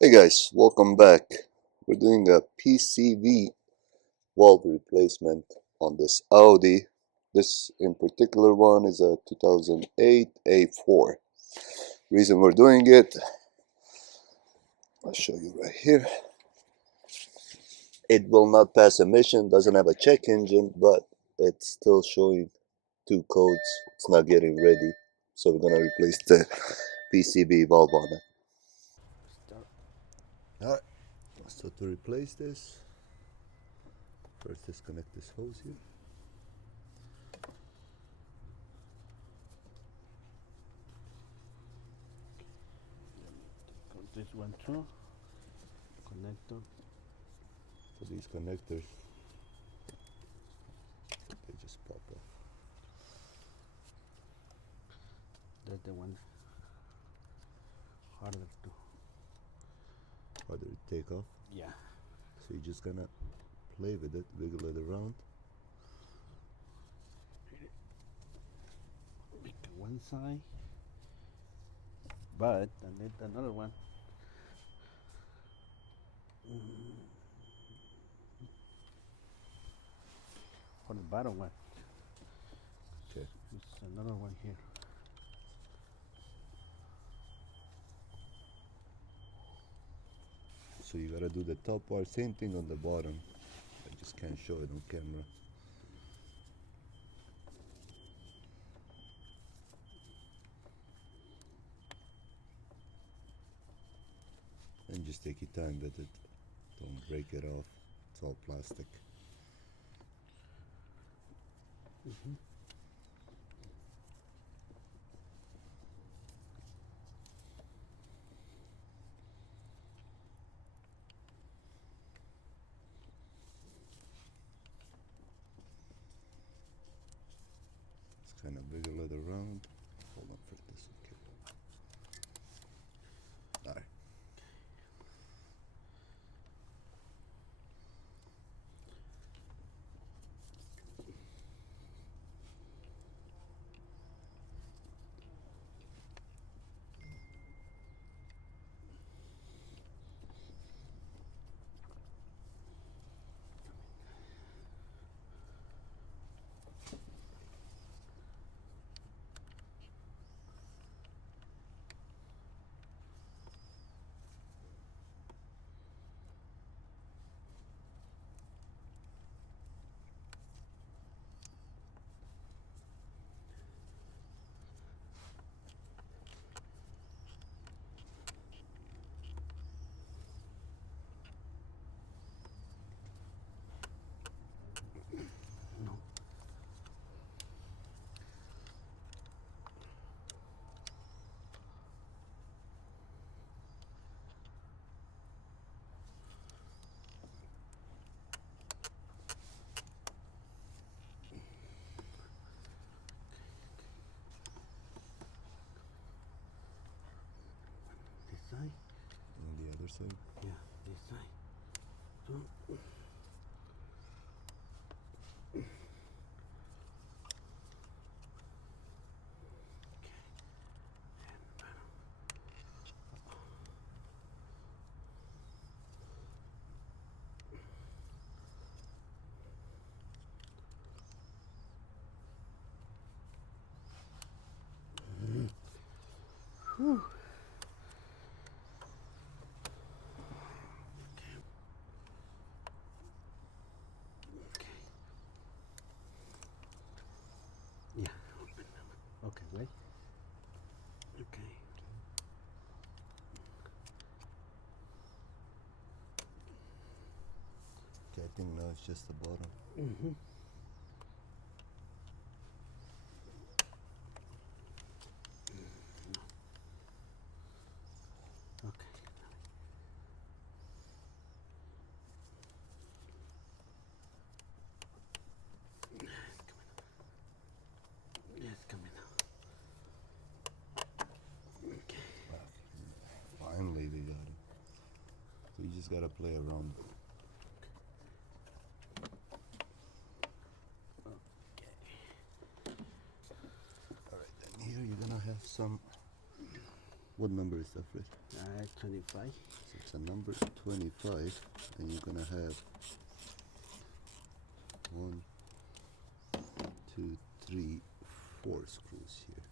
Hey guys, welcome back. We're doing a PCV valve replacement on this Audi. This in particular one is a 2008 A4. Reason we're doing it, I'll show you right here. It will not pass emission, doesn't have a check engine, but it's still showing two codes. It's not getting ready, so we're gonna replace the PCV valve on it. Alright, so to replace this, first disconnect this hose here. This one too. Connector. So these connectors, they just pop off. That's the one harder to. Harder to take off. Yeah. So you're just gonna play with it, wiggle it around. Make one side, but I need another one. For the bottom one. Okay. There's another one here. So you gotta do the top part, same thing on the bottom. I just can't show it on camera. And just take your time with it. Don't break it off. It's all plastic. Just kind of wiggle it around. Hold on for this, okay. Alright. No. This side? On the other side. Yeah, this side. So, whew. Yeah. Okay, wait. Okay. Okay, I think now it's just the bottom. Mm-hmm. Okay. Yes, coming out. Okay. Finally we got it. So you just gotta play around. Alright, then here you're gonna have some. What number is that, Fred? 25. So it's a number 25, and you're gonna have 1, 2, 3, 4 screws here.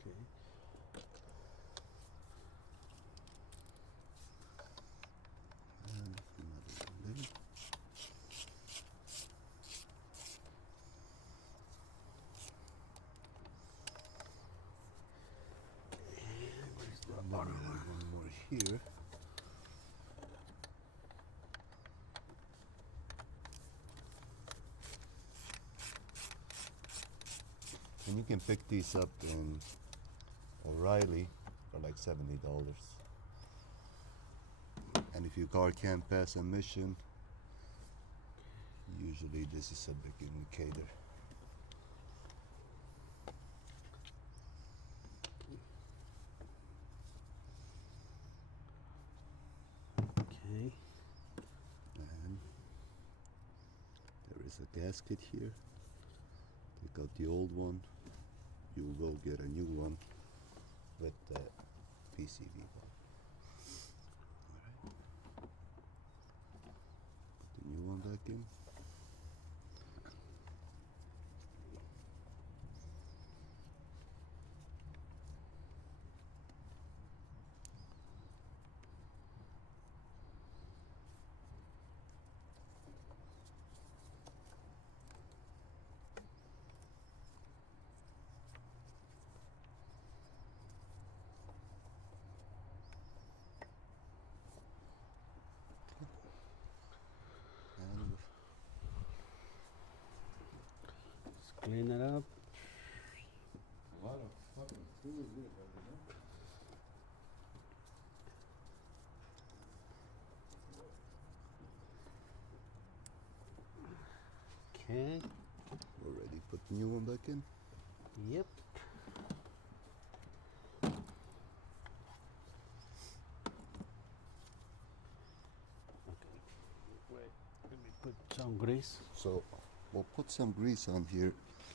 Okay. And another one there. Where's the And then other we one? have one more here. And you can pick these up in O'Reilly for like $70. And if your car can't pass emission, usually this is a big indicator. Okay. And there is a gasket here. Take out the old one. You will get a new one with the PCV valve. Alright. Put the new one back in. And Let's clean it up. A lot of fucking tools here, brother, no? Okay. already put the new one back in. Yep. Okay. Wait. Let me put some grease. So we'll put some grease on here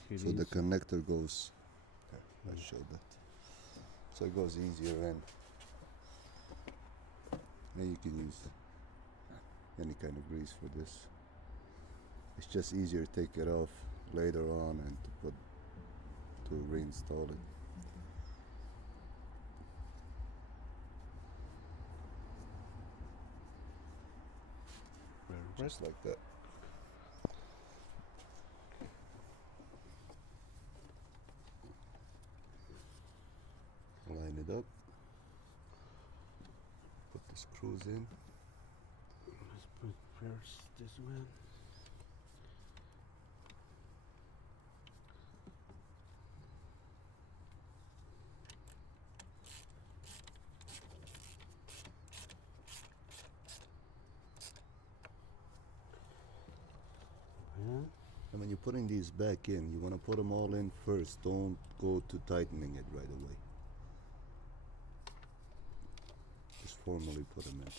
Here so the is. connector goes there. I showed that. So it goes easier, and then you can use any kind of grease for this. It's just easier to take it off later on and to reinstall it. Just like that. Line it up. Put the screws in. Let's put first this one. Yeah. And when you're putting these back in, you want to put them all in first. Don't go to tightening it right away. Just formally put them in.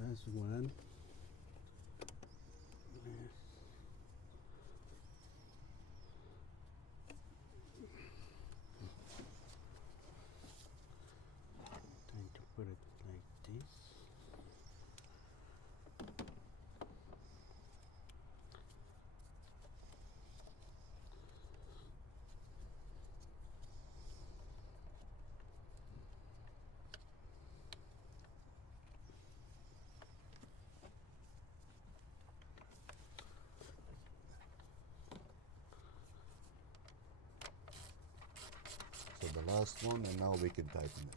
Last one. Time to put it like this. last one, and now we can tighten it.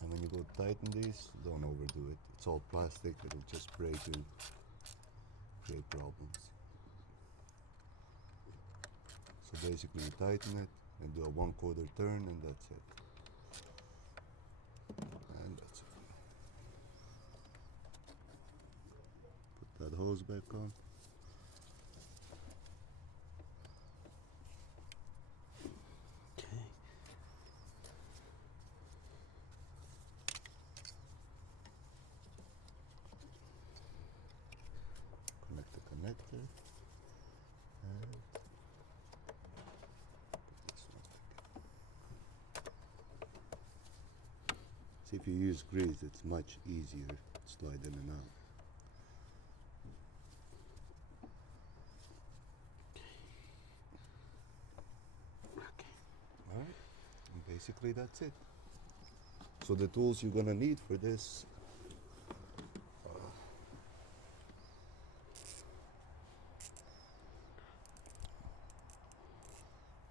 And when you go tighten these, don't overdo it. It's all plastic, it'll just spray to create problems. So basically you tighten it and do a 1/4 turn, and that's it. And that's it. Put that hose back on. Okay. Connect the connector. And put this one back in. See, if you use grease, it's much easier to slide in and out. Okay. Alright, and basically that's it. So the tools you're gonna need for this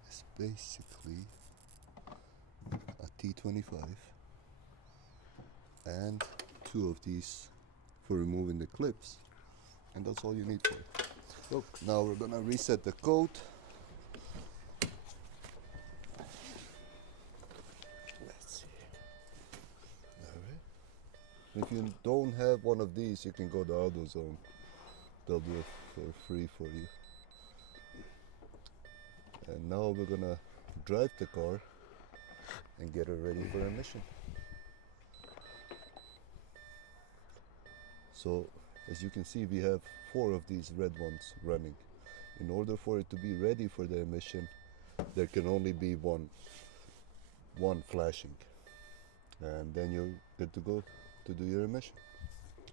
is basically a T25 and 2 of these for removing the clips, and that's all you need for it. Look, now we're gonna reset the coat. Let's see. Alright. If you don't have one of these, you can go to AutoZone. They'll do it for free for you. And now we're gonna drive the car and get it ready for emission. So as you can see, we have 4 of these red ones running. In order for it to be ready for the emission, there can only be one flashing, and then you're good to go to do your emission.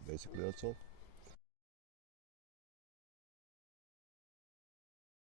Basically that's all.